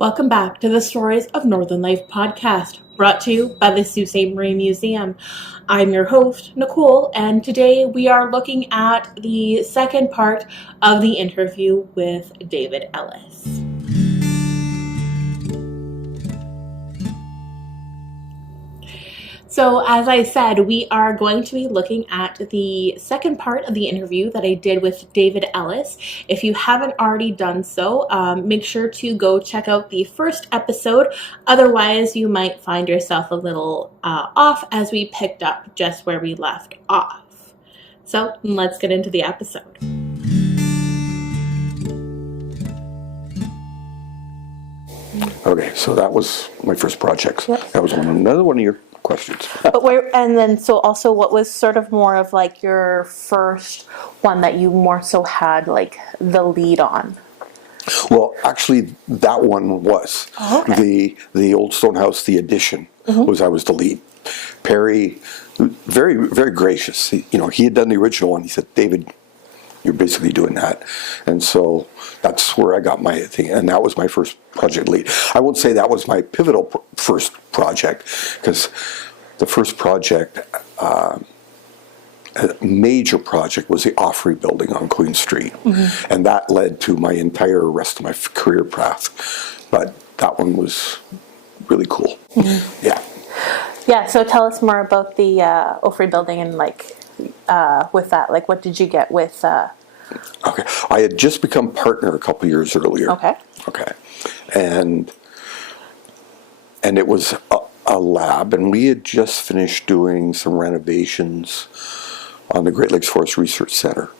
Welcome back to the Stories of Northern Life podcast, brought to you by the Sault Ste. Marie Museum. I'm your host, Nicole, and today we are looking at the second part of the interview with David Ellis. So as I said, we are going to be looking at the second part of the interview that I did with David Ellis. If you haven't already done so, make sure to go check out the first episode. Otherwise, you might find yourself a little off as we picked up just where we left off. So let's get into the episode. Okay, so that was my first project. Yep. That was another one of your questions. But what was sort of more of like your first one that you more so had like the lead on? Well, actually, that one was the Old Stone House, the addition. I was the lead. Perry, very very gracious. He had done the original one. He said, "David, you're basically doing that," and so that's where I got my thing, and that was my first project lead. I won't say that was my pivotal first project, because the first project, a major project, was the Offrey building on Queen Street, and that led to my entire rest of my career path. But that one was really cool. Yeah. So tell us more about the Offrey building and with that, what did you get with? Okay, I had just become partner a couple years earlier. Okay, and it was a lab, and we had just finished doing some renovations on the Great Lakes Forest Research Center.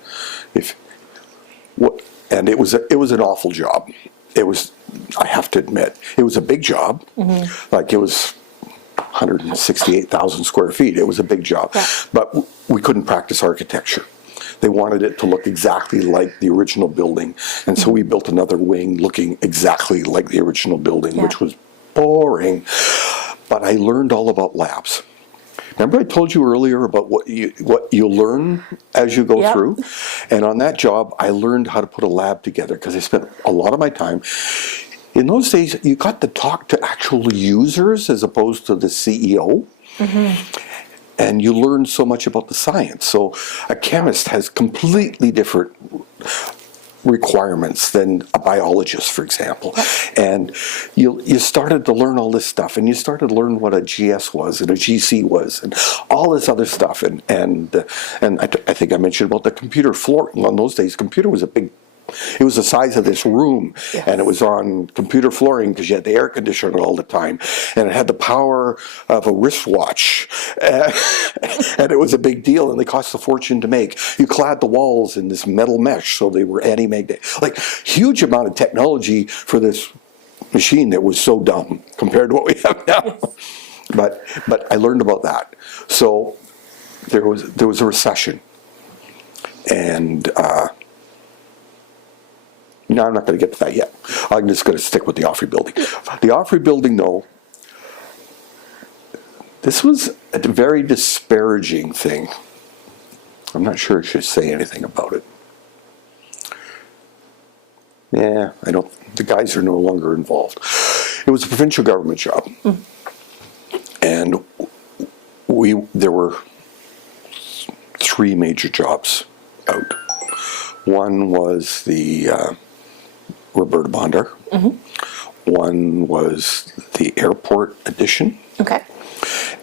And it was an awful job. It was, I have to admit, it was a big job. It was 168,000 square feet. It was a big job, but we couldn't practice architecture. They wanted it to look exactly like the original building, and so we built another wing looking exactly like the original building, which was boring. But I learned all about labs. Remember I told you earlier about what you learn as you go through? And on that job, I learned how to put a lab together, because I spent a lot of my time. In those days, you got to talk to actual users as opposed to the CEO. And you learn so much about the science. So a chemist has completely different requirements than a biologist, for example. And you started to learn all this stuff, and you started to learn what a GS was and a GC was and all this other stuff. And I think I mentioned about the computer floor. Well, in those days, computer was it was the size of this room, and it was on computer flooring because you had the air conditioner all the time, and it had the power of a wristwatch, and it was a big deal, and they cost a fortune to make. You clad the walls in this metal mesh so they were anti-magnetic. Huge amount of technology for this machine that was so dumb compared to what we have now. But I learned about that. So there was a recession, and no, I'm not going to get to that yet. I'm just going to stick with the Offrey building. The Offrey building, though, this was a very disparaging thing. I'm not sure I should say anything about it. Yeah, I don't. The guys are no longer involved. It was a provincial government job, and there were three major jobs out. One was the Roberta Bondar. One was the airport addition.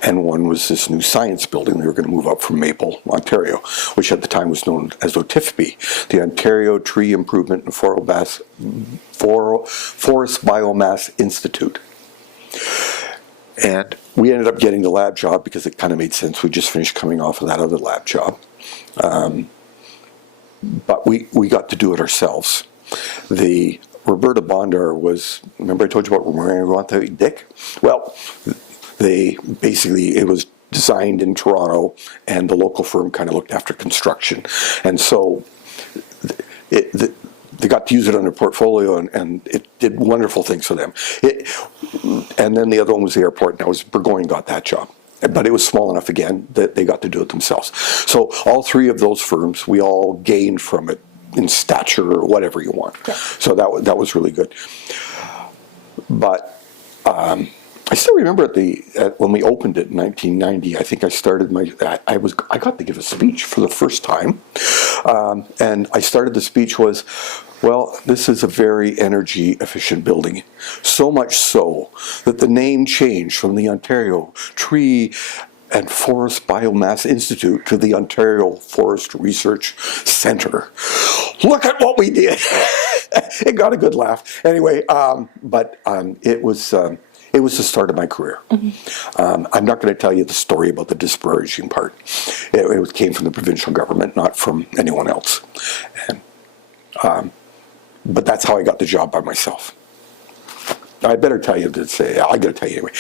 And one was this new science building they were going to move up from Maple, Ontario, which at the time was known as OTIFB, the Ontario Tree Improvement and Forest Biomass Institute. And we ended up getting the lab job because it kind of made sense. We just finished coming off of that other lab job. But we got to do it ourselves. The Roberta Bondar was, remember I told you about Marie Dick? Well, it was designed in Toronto, and the local firm kind of looked after construction. And so they got to use it on their portfolio, and it did wonderful things for them. And then the other one was the airport, and that was Burgoyne got that job. But it was small enough, again, that they got to do it themselves. So all three of those firms, we all gained from it in stature or whatever you want. So that was really good. But I still remember when we opened it in 1990. I think I started I got to give a speech for the first time, and I started the speech was, well, this is a very energy efficient building, so much so that the name changed from the Ontario Tree and Forest Biomass Institute to the Ontario Forest Research Centre. Look at what we did! It got a good laugh. Anyway, but it was the start of my career. I'm not going to tell you the story about the disparaging part. It came from the provincial government, not from anyone else. But that's how I got the job by myself. I better tell you I got to tell you anyway.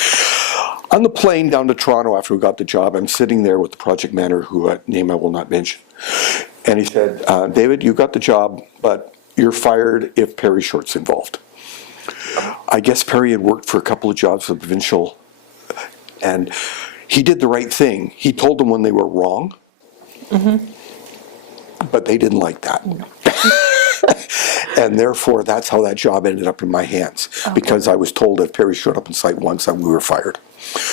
On the plane down to Toronto after we got the job, I'm sitting there with the project manager, who name I will not mention. And he said, David, you got the job, but you're fired if Perry Short's involved. I guess Perry had worked for a couple of jobs for the provincial, and he did the right thing. He told them when they were wrong, but they didn't like that. And therefore, that's how that job ended up in my hands, because I was told if Perry showed up on site once, we were fired.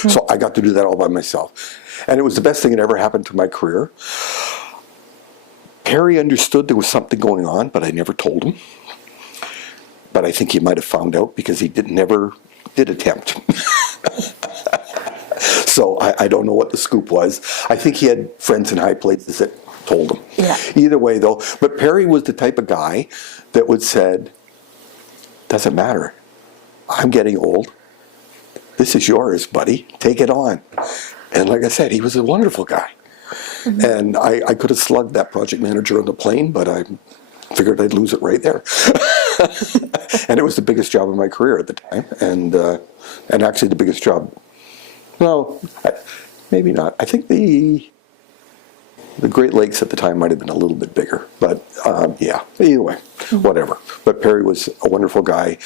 So I got to do that all by myself. And it was the best thing that ever happened to my career. Perry understood there was something going on, but I never told him. But I think he might have found out, because he never did attempt. So I don't know what the scoop was. I think he had friends in high places that told him. Yeah. Either way, though, but Perry was the type of guy that would said, doesn't matter. I'm getting old. This is yours, buddy. Take it on. And like I said, he was a wonderful guy. And I could have slugged that project manager on the plane, but I figured I'd lose it right there. And it was the biggest job of my career at the time, and actually the biggest job. No, maybe not. I think the Great Lakes at the time might have been a little bit bigger, but yeah. Either way, whatever. But Perry was a wonderful guy,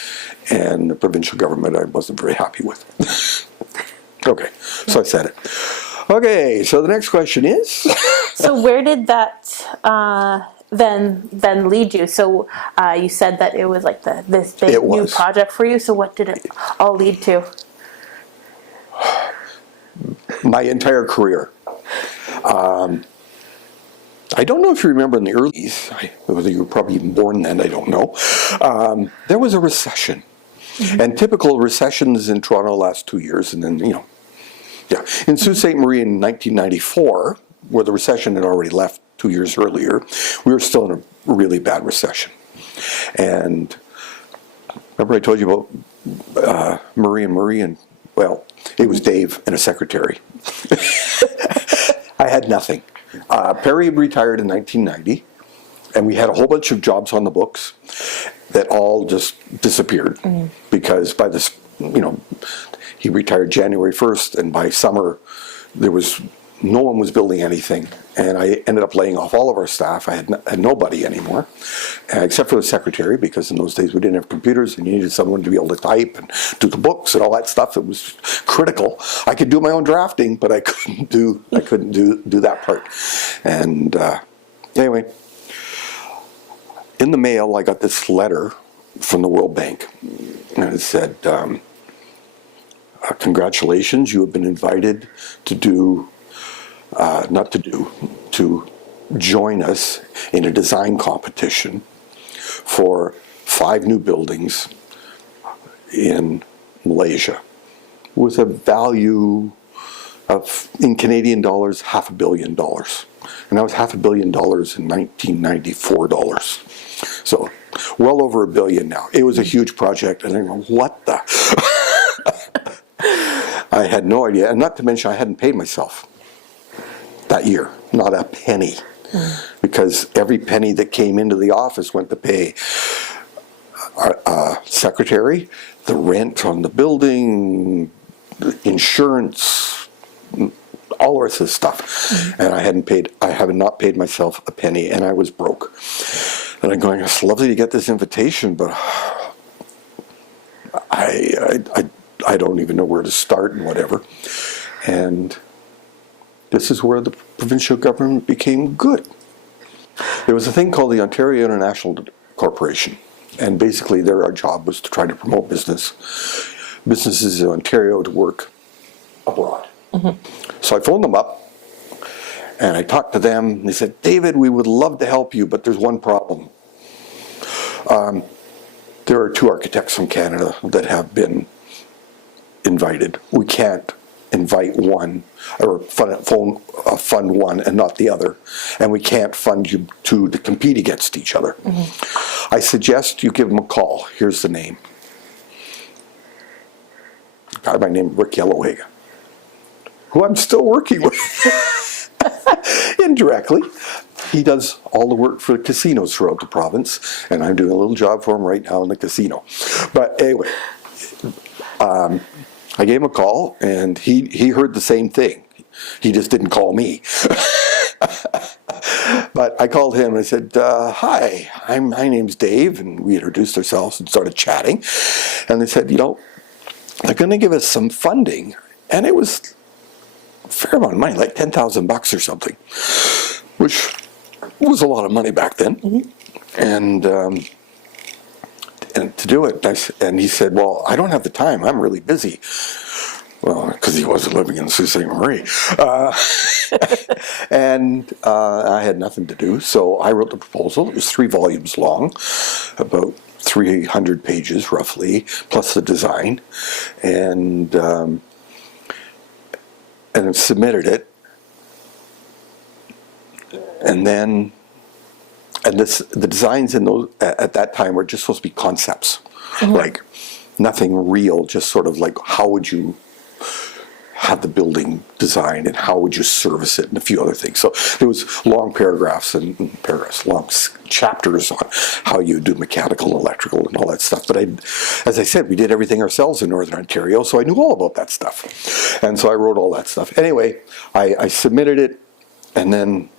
and the provincial government I wasn't very happy with. Okay, so I said it. Okay, so the next question is. So where did that then lead you? So you said that it was like this big new project for you. So what did it all lead to? My entire career. I don't know if you remember in the early 80s, whether you were probably even born then, I don't know. There was a recession. And typical recessions in Toronto last 2 years, and then, yeah. In Sault Ste. Marie in 1994, where the recession had already left 2 years earlier, we were still in a really bad recession. And remember I told you about Marie, and well, it was Dave and a secretary. I had nothing. Perry had retired in 1990, and we had a whole bunch of jobs on the books that all just disappeared because by this, he retired January 1st, and by summer no one was building anything, and I ended up laying off all of our staff. I had nobody anymore, except for the secretary, because in those days we didn't have computers, and you needed someone to be able to type and do the books and all that stuff. It was critical. I could do my own drafting, but I couldn't do that part. And anyway, in the mail I got this letter from the World Bank, and it said, congratulations, you have been invited to join us in a design competition for 5 new buildings in Malaysia with a value of, in Canadian dollars, $500 million. And that was $500 million in 1994 dollars. So well over $1 billion now. It was a huge project, and I go, what the? I had no idea, and not to mention I hadn't paid myself that year, not a penny, because every penny that came into the office went to pay our secretary, the rent on the building, the insurance, all the rest of the stuff. And I have not paid myself a penny, and I was broke. And I'm going, it's lovely to get this invitation, but I don't even know where to start and whatever. And this is where the provincial government became good. There was a thing called the Ontario International Corporation, And basically our job was to try to promote businesses in Ontario to work abroad. So I phoned them up and I talked to them, and they said, David, we would love to help you, but there's one problem. There are 2 architects from Canada that have been invited. We can't invite one or fund one and not the other, and we can't fund you 2 to compete against each other. I suggest you give them a call. Here's the name. A guy by the name of Rick Yellowhagen, who I'm still working with indirectly. He does all the work for the casinos throughout the province, and I'm doing a little job for him right now in the casino. But anyway, I gave him a call, and he heard the same thing. He just didn't call me. But I called him and I said, hi, my name's Dave, and we introduced ourselves and started chatting. And they said, they're going to give us some funding. And it was a fair amount of money, like $10,000 or something, which was a lot of money back then. And to do it, and he said, well, I don't have the time. I'm really busy. Well, because he wasn't living in Sault Ste. Marie. And I had nothing to do, so I wrote the proposal. It was 3 volumes long, about 300 pages roughly, plus the design, and submitted it. And then, the designs in those at that time were just supposed to be concepts, like nothing real, just sort of like how would you have the building designed and how would you service it and a few other things. So there was long long chapters on how you do mechanical, electrical, and all that stuff. But as I said, we did everything ourselves in Northern Ontario, so I knew all about that stuff. And so I wrote all that stuff. Anyway, I submitted it, and then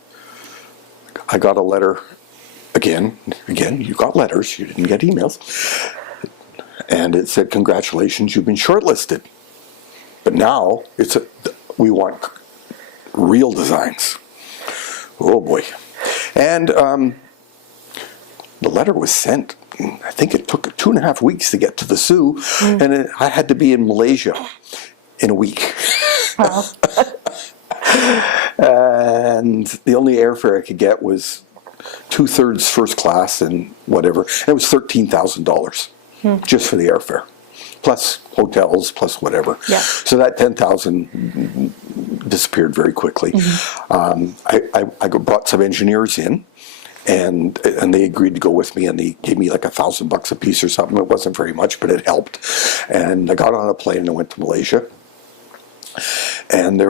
I got a letter. Again, you got letters, you didn't get emails. And it said, congratulations, you've been shortlisted. But now we want real designs. Oh boy. And the letter was sent, I think it took 2.5 weeks to get to the Sioux, and I had to be in Malaysia in a week. Wow. And the only airfare I could get was 2/3 first class and whatever. And it was $13,000 just for the airfare, plus hotels, plus whatever. Yeah. So that $10,000 disappeared very quickly. I brought some engineers in, and they agreed to go with me, and they gave me like $1,000 a piece or something. It wasn't very much, but it helped. And I got on a plane and I went to Malaysia. And I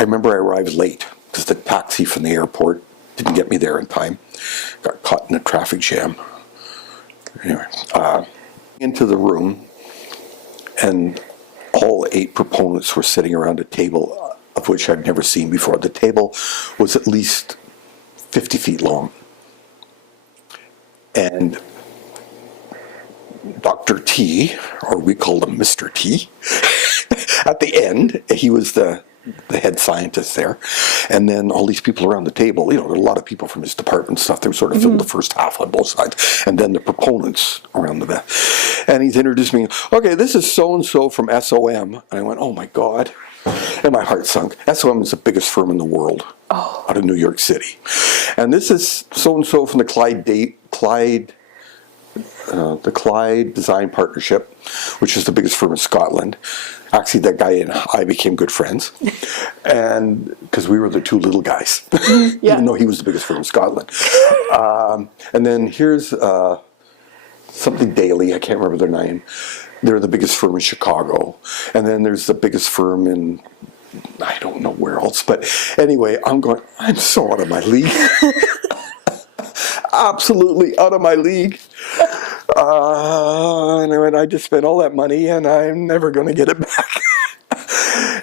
remember I arrived late because the taxi from the airport didn't get me there in time. Got caught in a traffic jam. Anyway, into the room, and all 8 proponents were sitting around a table, of which I'd never seen before. The table was at least 50 feet long. And Dr. T, or we called him Mr. T, at the end, he was the head scientist there, and then all these people around the table, there were a lot of people from his department and stuff. They sort of filled the first half on both sides, and then the proponents around the back. And he's introduced me, okay, this is so-and-so from SOM. And I went, oh my God. And my heart sunk. SOM is the biggest firm in the world, out of New York City. And this is so-and-so from the Clyde Design Partnership, which is the biggest firm in Scotland. Actually, that guy and I became good friends, and because we were the 2 little guys, even though he was the biggest firm in Scotland. And then here's something Daily, I can't remember their name. They're the biggest firm in Chicago. And then there's the biggest firm in, I don't know where else, but anyway, I'm so out of my league. Absolutely out of my league. And I just spent all that money, and I'm never going to get it back.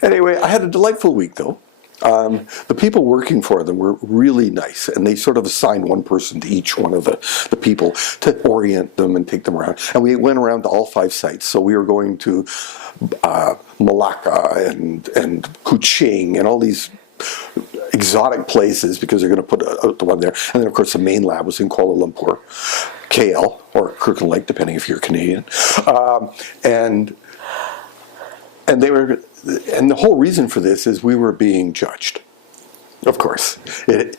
Anyway, I had a delightful week, though. The people working for them were really nice, and they sort of assigned one person to each one of the people to orient them and take them around. And we went around to all 5 sites. So we were going to Malacca and Kuching and all these exotic places because they're going to put out the one there. And then, of course, the main lab was in Kuala Lumpur, KL, or Kirkland Lake, depending if you're Canadian. And the whole reason for this is we were being judged. Of course, they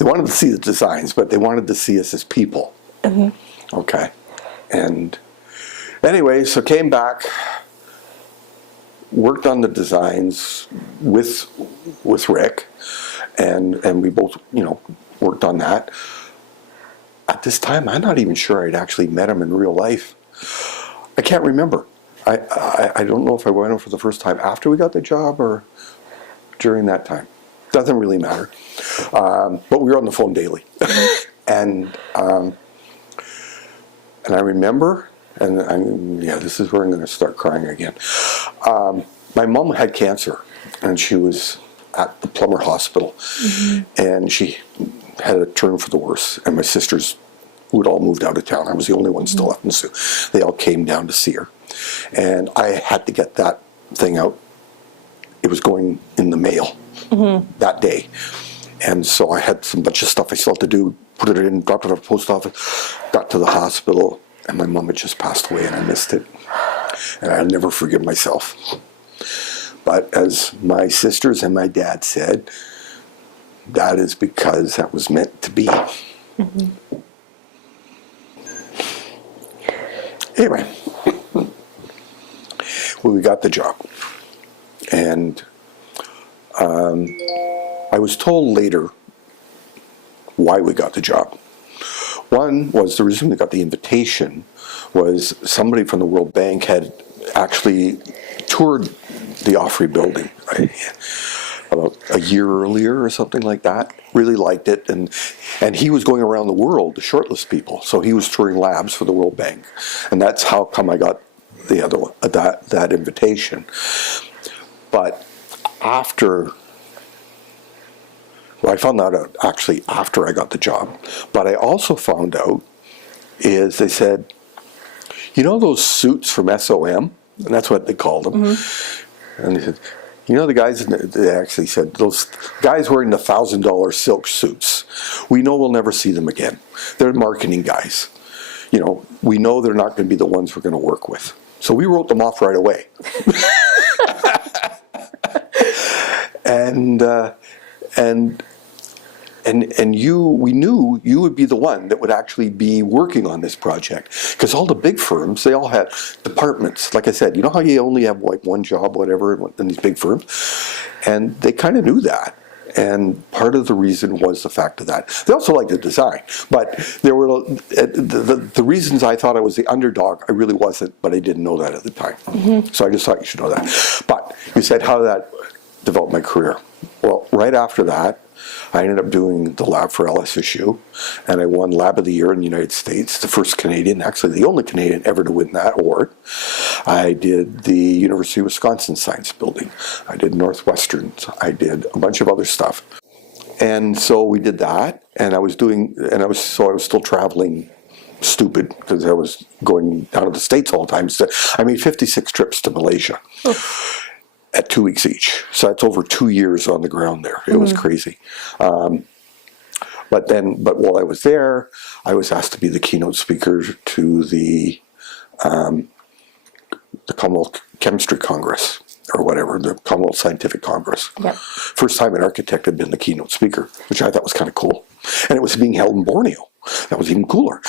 wanted to see the designs, but they wanted to see us as people. Mm-hmm. Okay, and anyway, so came back, worked on the designs with Rick, and we both worked on that. At this time, I'm not even sure I'd actually met him in real life. I can't remember. I don't know if I went over for the first time after we got the job or during that time. Doesn't really matter. But we were on the phone daily. And I remember, this is where I'm going to start crying again. My mom had cancer, and she was at the Plummer Hospital. Mm-hmm. And she had a turn for the worse. And my sisters, who had all moved out of town, I was the only one still left in Sioux. They all came down to see her. And I had to get that thing out. It was going in the mail that day. And so I had some bunch of stuff I still had to do, put it in, dropped it off at the post office, got to the hospital, and my mom had just passed away, and I missed it. And I'll never forgive myself. But as my sisters and my dad said, that is because that was meant to be. Mm-hmm. Anyway, we got the job. And I was told later why we got the job. One was the reason we got the invitation was somebody from the World Bank had actually toured the Offrey building about a year earlier or something like that. Really liked it, and he was going around the world to shortlist people. So he was touring labs for the World Bank, and that's how come I got the other one, that invitation. But after, I found that out actually after I got the job. But I also found out is they said, those suits from SOM, and that's what they called them. Mm-hmm. And they said, the guys, they actually said, those guys wearing the $1,000 silk suits, we know we'll never see them again. They're marketing guys. We know they're not going to be the ones we're going to work with. So we wrote them off right away. We knew you would be the one that would actually be working on this project, because all the big firms, they all had departments. Like I said, how you only have like one job, whatever, in these big firms, and they kind of knew that. And part of the reason was the fact of that. They also liked the design, but there were the reasons I thought I was the underdog. I really wasn't, but I didn't know that at the time. Mm-hmm. So I just thought you should know that. But you said, how did that develop my career? Well, right after that, I ended up doing the lab for Ellis issue, and I won Lab of the Year in the United States, the first Canadian, actually the only Canadian ever to win that award. I did the University of Wisconsin Science Building. I did Northwestern. I did a bunch of other stuff. And so we did that, and I was still traveling stupid because I was going down to the States all the time. So I made 56 trips to Malaysia. Oh. At 2 weeks each. So that's over 2 years on the ground there. It was crazy. But while I was there, I was asked to be the keynote speaker to the Commonwealth Chemistry Congress, or whatever, the Commonwealth Scientific Congress. Yep. First time an architect had been the keynote speaker, which I thought was kind of cool. And it was being held in Borneo. That was even cooler.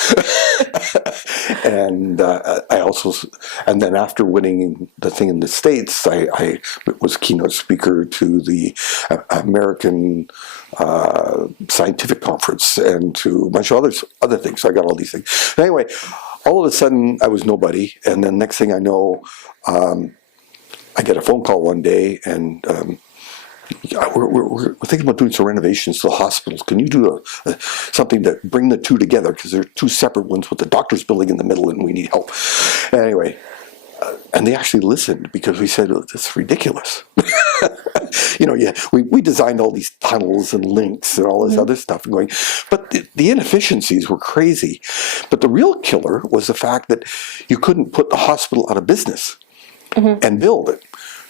And and then after winning the thing in the States, I was keynote speaker to the American Scientific Conference and to a bunch of other things. So I got all these things. Anyway, all of a sudden I was nobody, and then next thing I know, I get a phone call one day, and we're thinking about doing some renovations to the hospitals. Can you do something to bring the two together? Because they're two separate ones with the doctor's building in the middle, and we need help. Anyway, and they actually listened, because we said, "This is ridiculous." We designed all these tunnels and links and all this other stuff, and going, but the inefficiencies were crazy. But the real killer was the fact that you couldn't put the hospital out of business and build it.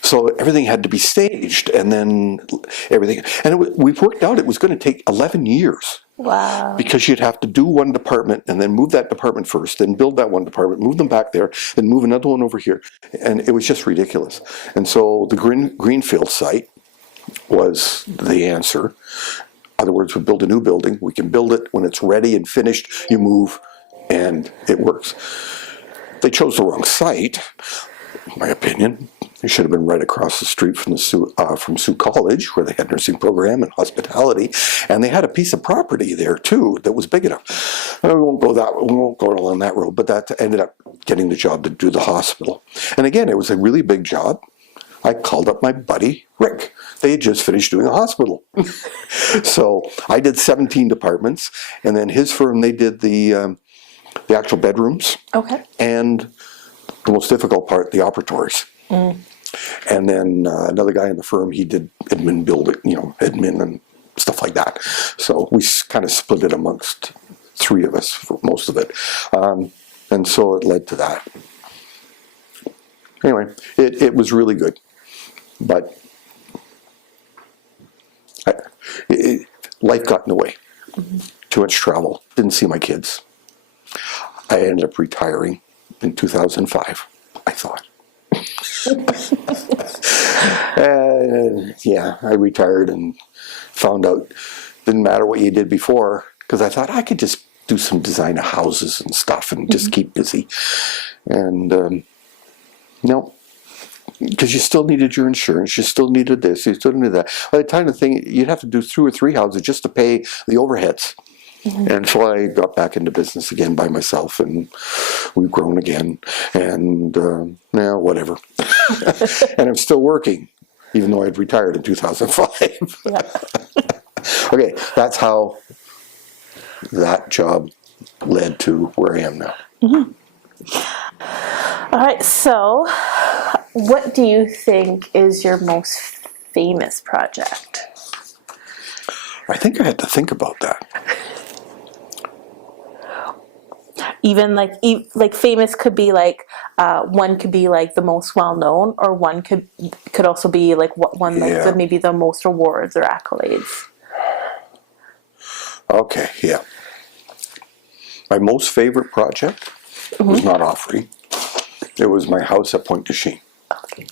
So everything had to be staged, and then everything. And we've worked out it was going to take 11 years. Wow. Because you'd have to do one department and then move that department first, then build that one department, move them back there, then move another one over here. And it was just ridiculous. And so the Greenfield site was the answer. In other words, we build a new building. We can build it when it's ready and finished. You move, and it works. They chose the wrong site, in my opinion. It should have been right across the street from Sioux College, where they had nursing program and hospitality, and they had a piece of property there too that was big enough. And we won't go along that road, but that ended up getting the job to do the hospital. And again, it was a really big job. I called up my buddy Rick. They had just finished doing a hospital, so I did 17 departments, and then his firm, they did the actual bedrooms. Okay. And the most difficult part, the operatories. And then another guy in the firm, he did admin building, admin and stuff like that. So we kind of split it amongst three of us for most of it. And so it led to that. Anyway, it was really good. But life got in the way. Too much travel. Didn't see my kids. I ended up retiring in 2005, I thought. Yeah, I retired and found out didn't matter what you did before, because I thought I could just do some design of houses and stuff and just keep busy. And no, because you still needed your insurance, you still needed this, you still needed that. By the time the thing, you'd have to do 2 or 3 houses just to pay the overheads. And so I got back into business again by myself, and we've grown again, and now whatever. And I'm still working, even though I'd retired in 2005. Yeah. Okay, that's how that job led to where I am now. All right, so what do you think is your most famous project? I think I had to think about that. Even like famous could be like one could be like the most well known, or one could also be like one like maybe the most awards or accolades. Okay, yeah. My most favorite project was not Offrey. It was my house at Pointe du Chien. Okay.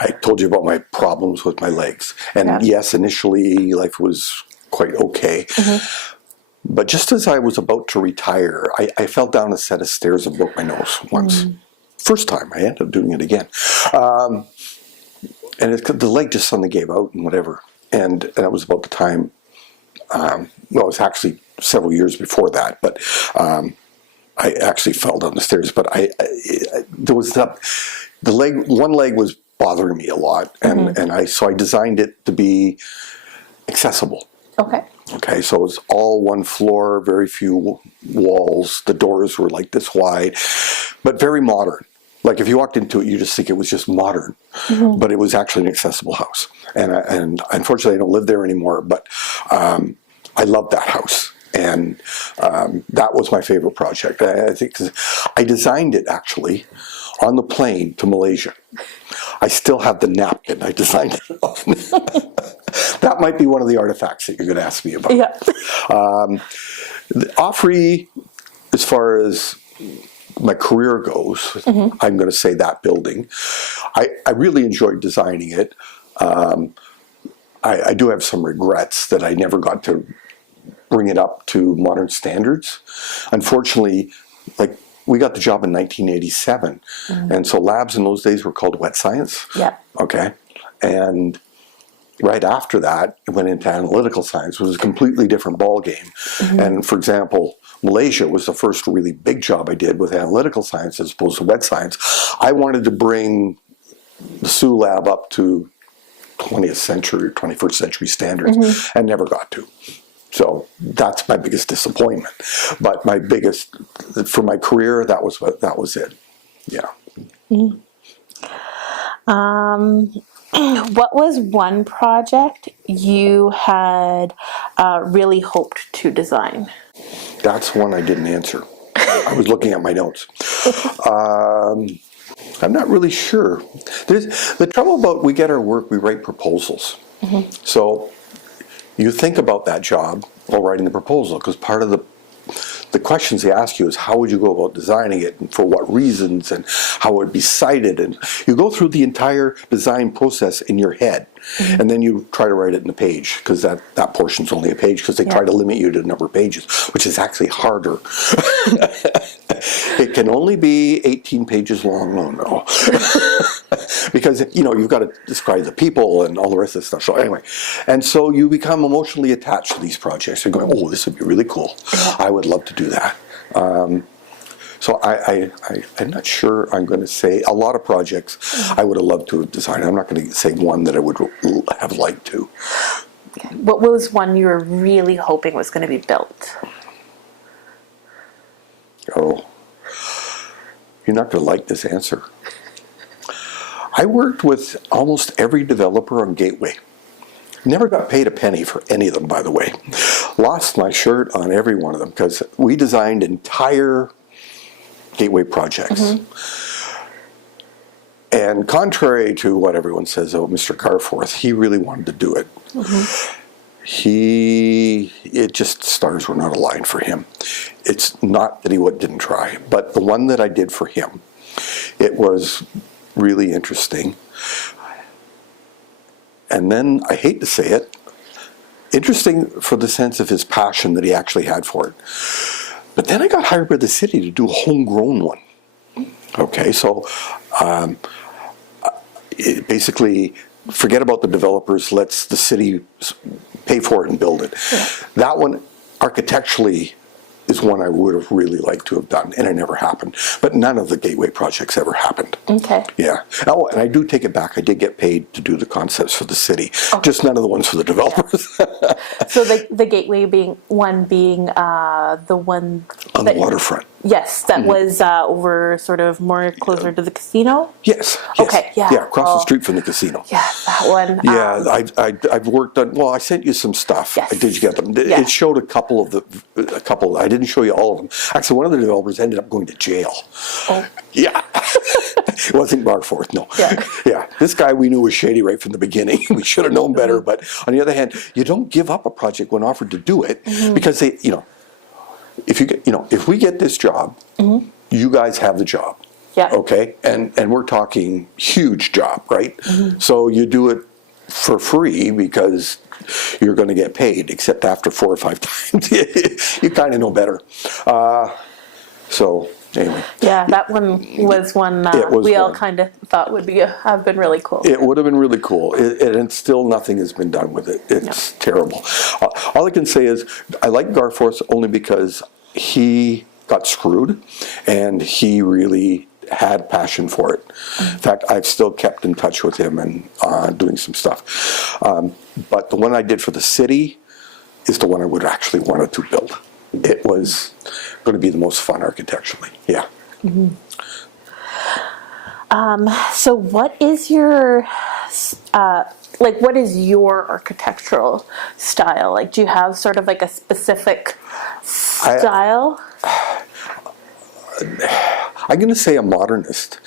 I told you about my problems with my legs, and yes, initially life was quite okay. But just as I was about to retire, I fell down a set of stairs and broke my nose once. First time. I ended up doing it again. And the leg just suddenly gave out and whatever. And that was about the time, well, it was actually several years before that, but I actually fell down the stairs. But there was one leg was bothering me a lot, and so I designed it to be accessible. Okay, so it was all one floor, very few walls. The doors were like this wide, but very modern. Like if you walked into it, you just think it was just modern, but it was actually an accessible house. And unfortunately, I don't live there anymore, but I loved that house. And that was my favorite project. I think I designed it actually on the plane to Malaysia. I still have the napkin I designed it on. That might be one of the artifacts that you're going to ask me about. Yeah. Offrey, as far as my career goes, I'm going to say that building. I really enjoyed designing it. I do have some regrets that I never got to bring it up to modern standards. Unfortunately, like we got the job in 1987, and so labs in those days were called wet science. Yeah. Okay, and right after that, it went into analytical science, which was a completely different ball game. And for example, Malaysia was the first really big job I did with analytical science as opposed to wet science. I wanted to bring the Sioux lab up to 20th century or 21st century standards, and never got to. So that's my biggest disappointment. But my biggest, for my career, that was it. Yeah. What was one project you had really hoped to design? That's one I didn't answer. I was looking at my notes. I'm not really sure. There's the trouble about we get our work, we write proposals. So you think about that job while writing the proposal, because part of the questions they ask you is how would you go about designing it and for what reasons and how it would be cited, and you go through the entire design process in your head and then you try to write it in a page, because that portion's only a page, because they try to limit you to the number of pages, which is actually harder. It can only be 18 pages long. No. Because you've got to describe the people and all the rest of the stuff. So anyway, and so you become emotionally attached to these projects. You're going, oh, this would be really cool. I would love to do that. So I'm not sure I'm going to say a lot of projects I would have loved to have designed. I'm not going to say one that I would have liked to. What was one you were really hoping was going to be built? Oh, you're not going to like this answer. I worked with almost every developer on Gateway. Never got paid a penny for any of them, by the way. Lost my shirt on every one of them, because we designed entire Gateway projects. And contrary to what everyone says, oh, Mr. Garforth, he really wanted to do it. It just stars were not aligned for him. It's not that he didn't try, but the one that I did for him, it was really interesting. And then, I hate to say it, interesting for the sense of his passion that he actually had for it. But then I got hired by the city to do a homegrown one. Okay, so basically, forget about the developers, let's the city pay for it and build it. That one, architecturally, is one I would have really liked to have done, and it never happened. But none of the Gateway projects ever happened. Okay. Yeah. Oh, and I do take it back. I did get paid to do the concepts for the city, just none of the ones for the developers. So the Gateway being the one On the waterfront. Yes, that was over sort of more closer to the casino. Yes. Okay. Yeah. Yeah, across the street from the casino. Yeah, that one. Yeah, I've worked on. Well, I sent you some stuff. Yes. Did you get them? Yeah. It showed a couple. I didn't show you all of them. Actually, one of the developers ended up going to jail. Oh. Yeah. It wasn't Garforth, no. Yeah. Yeah. This guy we knew was shady right from the beginning. We should have known better. But on the other hand, you don't give up a project when offered to do it, because they, if we get this job, you guys have the job. Yeah. Okay. And we're talking huge job, right? So you do it for free because you're going to get paid, except after 4 or 5 times, you kind of know better. So anyway. Yeah, that one was one we all kind of thought would have been really cool. It would have been really cool, and still nothing has been done with it. It's terrible. All I can say is I like Garforth only because he got screwed, and he really had passion for it. In fact, I've still kept in touch with him and doing some stuff. But the one I did for the city is the one I would actually wanted to build. It was going to be the most fun architecturally. Yeah. So what is your what is your architectural style? Like, do you have sort of like a specific style? I'm going to say a modernist.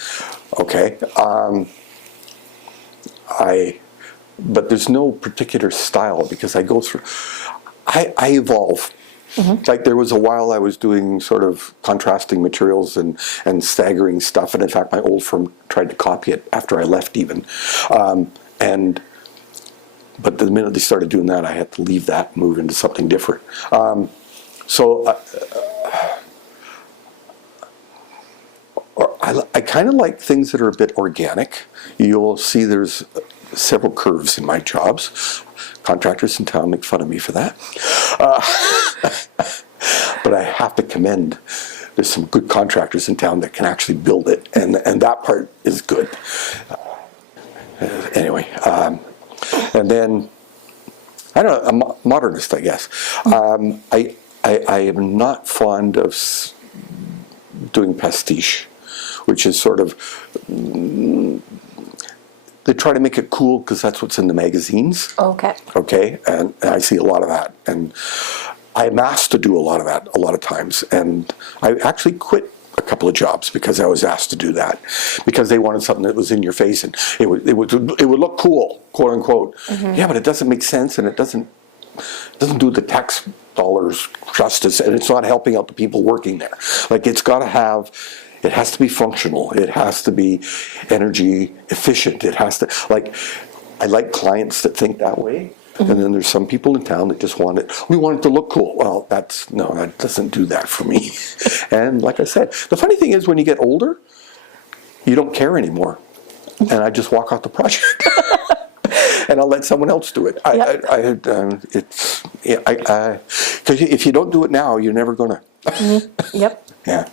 Okay. But there's no particular style, because I go through. I evolve. Like, there was a while I was doing sort of contrasting materials and staggering stuff, and in fact my old firm tried to copy it after I left even. But the minute they started doing that, I had to leave that and move into something different. I kind of like things that are a bit organic. You'll see there's several curves in my jobs. Contractors in town make fun of me for that. But I have to commend, there's some good contractors in town that can actually build it, and that part is good. Anyway, and then, I don't know, a modernist, I guess. I am not fond of doing pastiche, which is sort of, they try to make it cool because that's what's in the magazines. Okay. Okay, and I see a lot of that, and I'm asked to do a lot of that a lot of times, and I actually quit a couple of jobs because I was asked to do that, because they wanted something that was in your face and it would look cool, quote unquote. Yeah, but it doesn't make sense, and it doesn't do the tax dollars justice, and it's not helping out the people working there. Like, it has to be functional. It has to be energy efficient. It has to, like, I like clients that think that way. And then there's some people in town that just want it. We want it to look cool. Well, that doesn't do that for me. And like I said, the funny thing is, when you get older, you don't care anymore. And I just walk off the project. And I'll let someone else do it. Because if you don't do it now, you're never gonna. Yep. Yeah.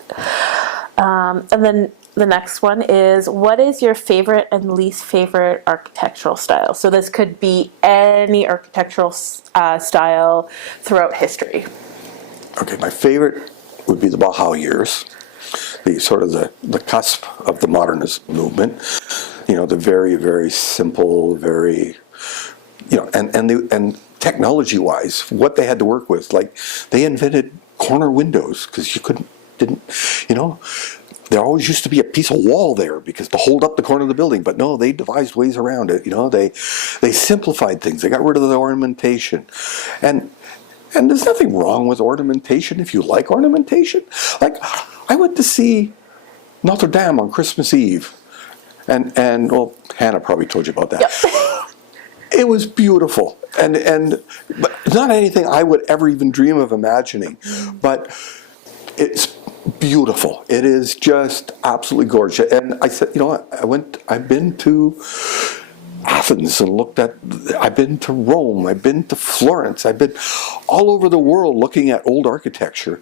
And then the next one is, what is your favorite and least favorite architectural style? So this could be any architectural style throughout history. Okay, my favorite would be the Bauhaus years, the sort of the cusp of the modernist movement. You know, the very, very simple, very, you know, and technology-wise, what they had to work with, like, they invented corner windows because there always used to be a piece of wall there because to hold up the corner of the building, but no, they devised ways around it. You know, they simplified things. They got rid of the ornamentation, and there's nothing wrong with ornamentation if you like ornamentation. Like, I went to see Notre Dame on Christmas Eve, and well, Hannah probably told you about that. Yep. It was beautiful, but not anything I would ever even dream of imagining, but it's beautiful. It is just absolutely gorgeous. And I said, you know what? I've been to Athens and I've been to Rome, I've been to Florence, I've been all over the world looking at old architecture.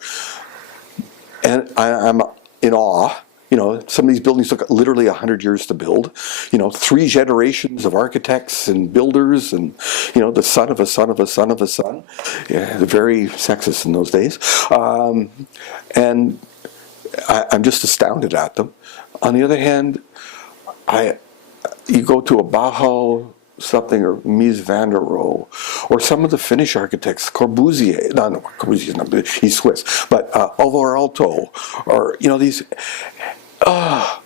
And I'm in awe. You know, some of these buildings took literally 100 years to build. You know, 3 generations of architects and builders, and, you know, the son of a son of a son of a son. Yeah, they're very sexist in those days. And I'm just astounded at them. On the other hand, you go to a Bauhaus something, or Mies van der Rohe, or some of the Finnish architects, Corbusier. No, Corbusier's not, he's Swiss, but Alvar Aalto, or, you know, these. I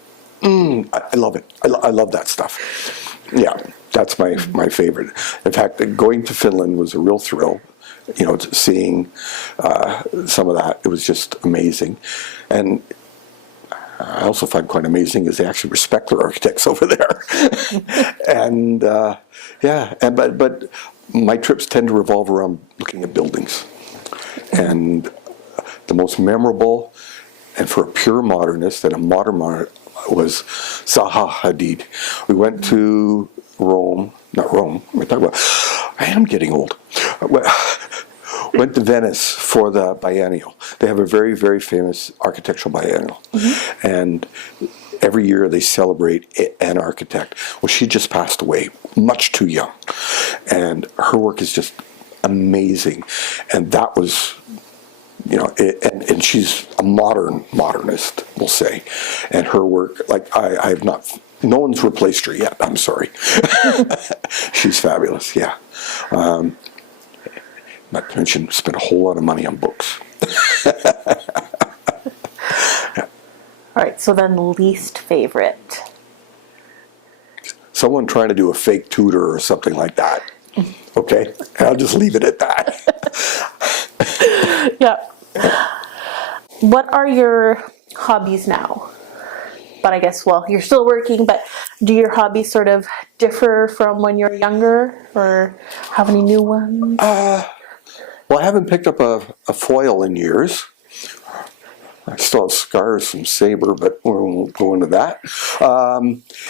love it. I love that stuff. Yeah, that's my favorite. In fact, going to Finland was a real thrill. You know, seeing some of that, it was just amazing. And I also find quite amazing is they actually respect their architects over there. And but my trips tend to revolve around looking at buildings. And the most memorable, and for a pure modernist and a modern was Zaha Hadid. We went to Rome, not Rome, we're talking about, I am getting old. Went to Venice for the biennial. They have a very, very famous architectural biennial. And every year they celebrate an architect. Well, she just passed away, much too young. And her work is just amazing. And that was, you know, and she's a modernist, we'll say. And her work, like, I have not, no one's replaced her yet, I'm sorry. She's fabulous, yeah. Not to mention, spent a whole lot of money on books. All right, so then least favorite. Someone trying to do a fake Tudor or something like that. Okay, I'll just leave it at that. Yeah. What are your hobbies now? But I guess, well, you're still working, but do your hobbies sort of differ from when you're younger, or have any new ones? Well, I haven't picked up a foil in years. I still have scars from Sabre, but we won't go into that.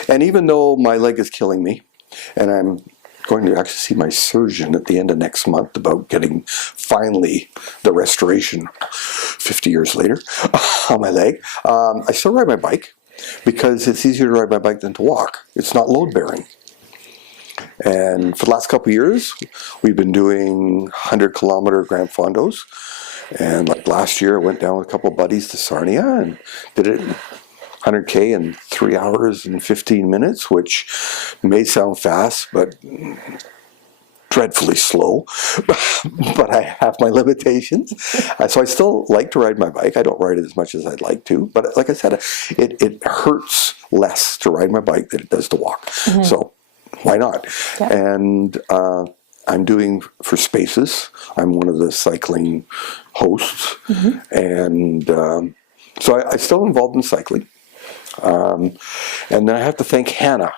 And even though my leg is killing me, and I'm going to actually see my surgeon at the end of next month about getting finally the restoration 50 years later on my leg, I still ride my bike because it's easier to ride my bike than to walk. It's not load bearing. And for the last couple of years, we've been doing 100-kilometer Grand Fondos. And like last year, I went down with a couple of buddies to Sarnia and did it 100K in 3 hours and 15 minutes, which may sound fast, but dreadfully slow, but I have my limitations. So I still like to ride my bike. I don't ride it as much as I'd like to, but like I said, it hurts less to ride my bike than it does to walk. So why not? Yeah. And I'm doing for Spaces. I'm one of the cycling hosts, and so I'm still involved in cycling. And then I have to thank Hannah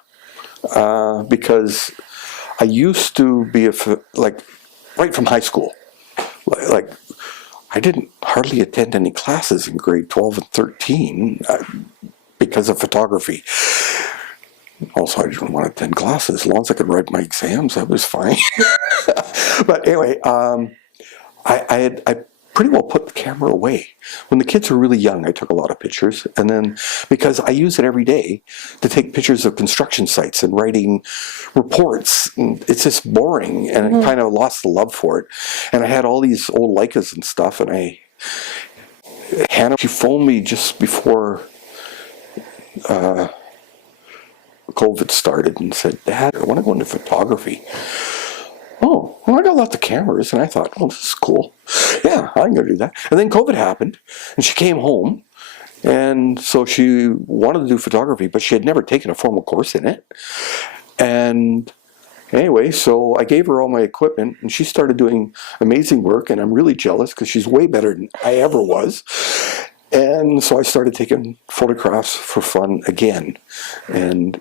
because I used to be right from high school. Like I didn't hardly attend any classes in grade 12 and 13 because of photography. Also, I didn't want to attend classes. As long as I could write my exams, that was fine. But anyway, I pretty well put the camera away. When the kids were really young, I took a lot of pictures. And then, because I use it every day to take pictures of construction sites and writing reports, and it's just boring. And I kind of lost the love for it. And I had all these old Leicas and stuff. And Hannah, she phoned me just before COVID started and said, Dad, I want to go into photography. Oh, well, I got lots of cameras. And I thought, oh, this is cool. Yeah, I can go do that. And then COVID happened, and she came home. And so she wanted to do photography, but she had never taken a formal course in it. And anyway, so I gave her all my equipment, and she started doing amazing work. And I'm really jealous because she's way better than I ever was. And so I started taking photographs for fun again. And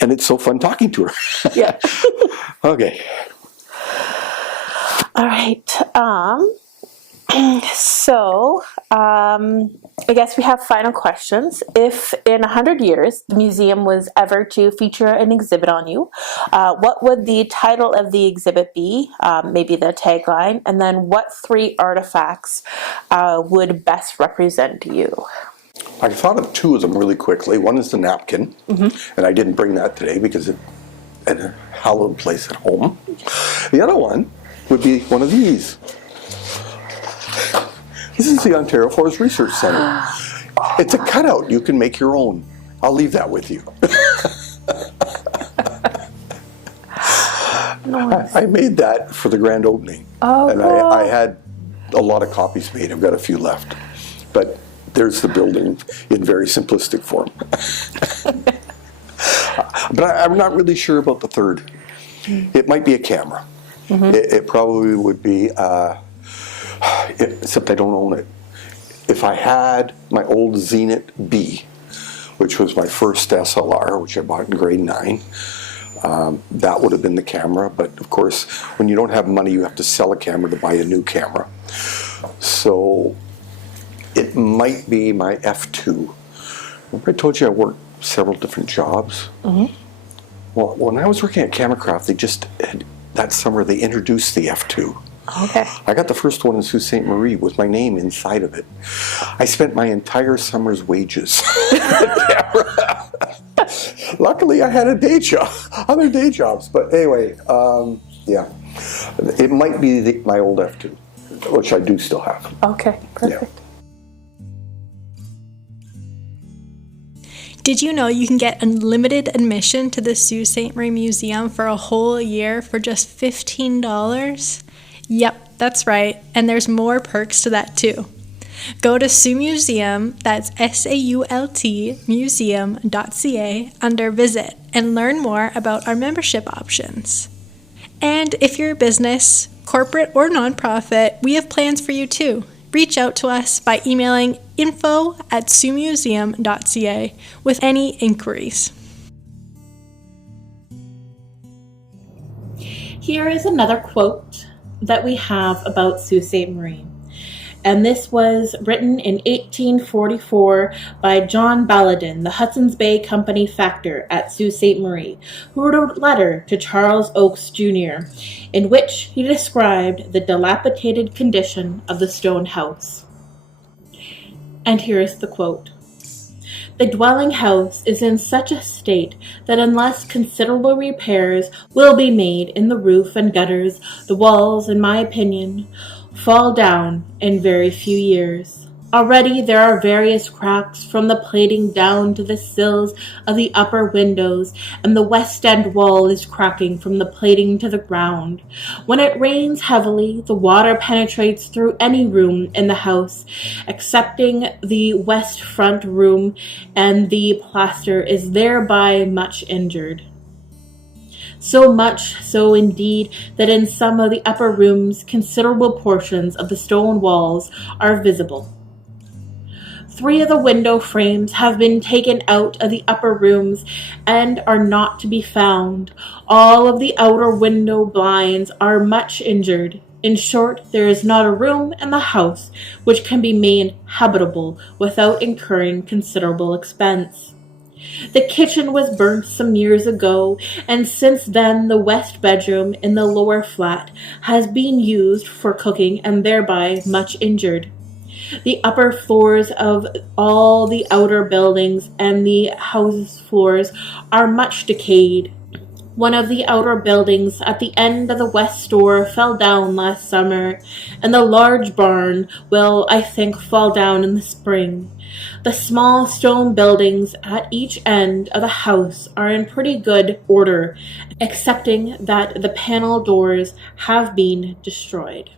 it's so fun talking to her. Yeah. Okay. All right. So I guess we have final questions. If in 100 years the museum was ever to feature an exhibit on you, what would the title of the exhibit be? Maybe the tagline. And then what 3 artifacts would best represent you? I thought of 2 of them really quickly. One is the napkin, and I didn't bring that today because it's at a hallowed place at home. The other one would be one of these. This is the Ontario Forest Research Centre. It's a cutout. You can make your own. I'll leave that with you. Nice. I made that for the grand opening. Oh, and cool. I had a lot of copies made. I've got a few left. But there's the building in very simplistic form. But I'm not really sure about the third. It might be a camera. It probably would be, except I don't own it. If I had my old Zenit B, which was my first SLR, which I bought in grade 9, that would have been the camera. But of course, when you don't have money, you have to sell a camera to buy a new camera. So it might be my F2. Remember I told you I worked several different jobs? Well, when I was working at Cameracraft, that summer they introduced the F2. Okay. I got the first one in Sault Ste. Marie with my name inside of it. I spent my entire summer's wages on the camera. Luckily, I had other day jobs. But anyway, yeah. It might be my old F2, which I do still have. Okay, perfect. Yeah. Did you know you can get unlimited admission to the Sault Ste. Marie Museum for a whole year for just $15? Yep, that's right, and there's more perks to that too. Go to Sault Museum, that's SAULT museum.ca, under Visit and learn more about our membership options. And if you're a business, corporate or nonprofit, we have plans for you too. Reach out to us by emailing info@saultmuseum.ca with any inquiries. Here is another quote that we have about Sault Ste. Marie. And this was written in 1844 by John Baladin, the Hudson's Bay Company factor at Sault Ste. Marie, who wrote a letter to Charles Oakes Jr., in which he described the dilapidated condition of the stone house. And here is the quote. The dwelling house is in such a state that unless considerable repairs will be made in the roof and gutters, the walls, in my opinion, fall down in very few years. Already there are various cracks from the plating down to the sills of the upper windows, and the west end wall is cracking from the plating to the ground. When it rains heavily, the water penetrates through any room in the house, excepting the west front room, and the plaster is thereby much injured. So much so indeed that in some of the upper rooms considerable portions of the stone walls are visible. 3 of the window frames have been taken out of the upper rooms and are not to be found. All of the outer window blinds are much injured. In short, there is not a room in the house which can be made habitable without incurring considerable expense. The kitchen was burnt some years ago, and since then the west bedroom in the lower flat has been used for cooking and thereby much injured. The upper floors of all the outer buildings and the house's floors are much decayed. One of the outer buildings at the end of the west store fell down last summer, and the large barn will, I think, fall down in the spring. The small stone buildings at each end of the house are in pretty good order, excepting that the panel doors have been destroyed.